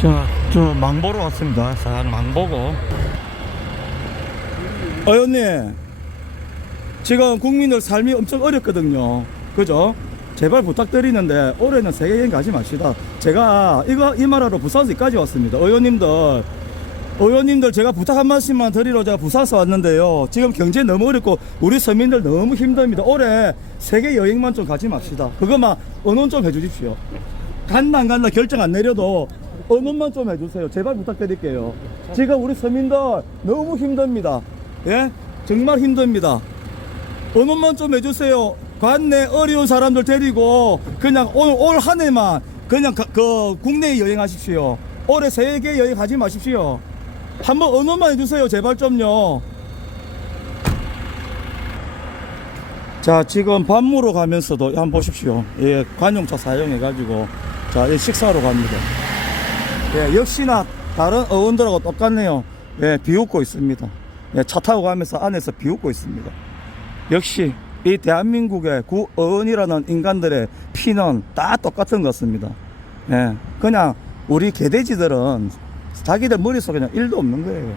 자, 저 망보러 왔습니다. 자, 망보고. 의원님 지금 국민들 삶이 엄청 어렵거든요. 그죠? 제발 부탁드리는데 올해는 세계 여행 가지 맙시다. 제가 이거 이 말하러 부산서 여기까지 왔습니다. 의원님들. 의원님들 제가 부탁 한 말씀만 드리러 제가 부산서 왔는데요. 지금 경제 너무 어렵고 우리 서민들 너무 힘듭니다. 올해 세계 여행만 좀 가지 맙시다. 그것만 언론 좀 해주십시오. 간다 안 간다 결정 안 내려도 언론만 좀 해주세요. 제발 부탁드릴게요. 지금 우리 서민들 너무 힘듭니다. 예? 정말 힘듭니다. 언론만 좀 해주세요. 관내 어려운 사람들 데리고 그냥 오늘 올 한 해만 그냥 가- 그 국내 여행하십시오. 올해 세계 여행 가지 마십시오. 한번 언론만 해주세요. 제발 좀요. 자 지금 밥 먹으러 가면서도 한번 보십시오. 예 관용차 사용해 가지고. 자 예, 식사하러 갑니다 예 역시나 다른 어원들하고 똑같네요. 예 비웃고 있습니다. 예, 차 타고 가면서 안에서 비웃고 있습니다. 역시 이 대한민국의 구어원이라는 인간들의 피는 다 똑같은 것 같습니다. 예 그냥 우리 개돼지들은 자기들 머릿속에 그냥 일도 없는 거예요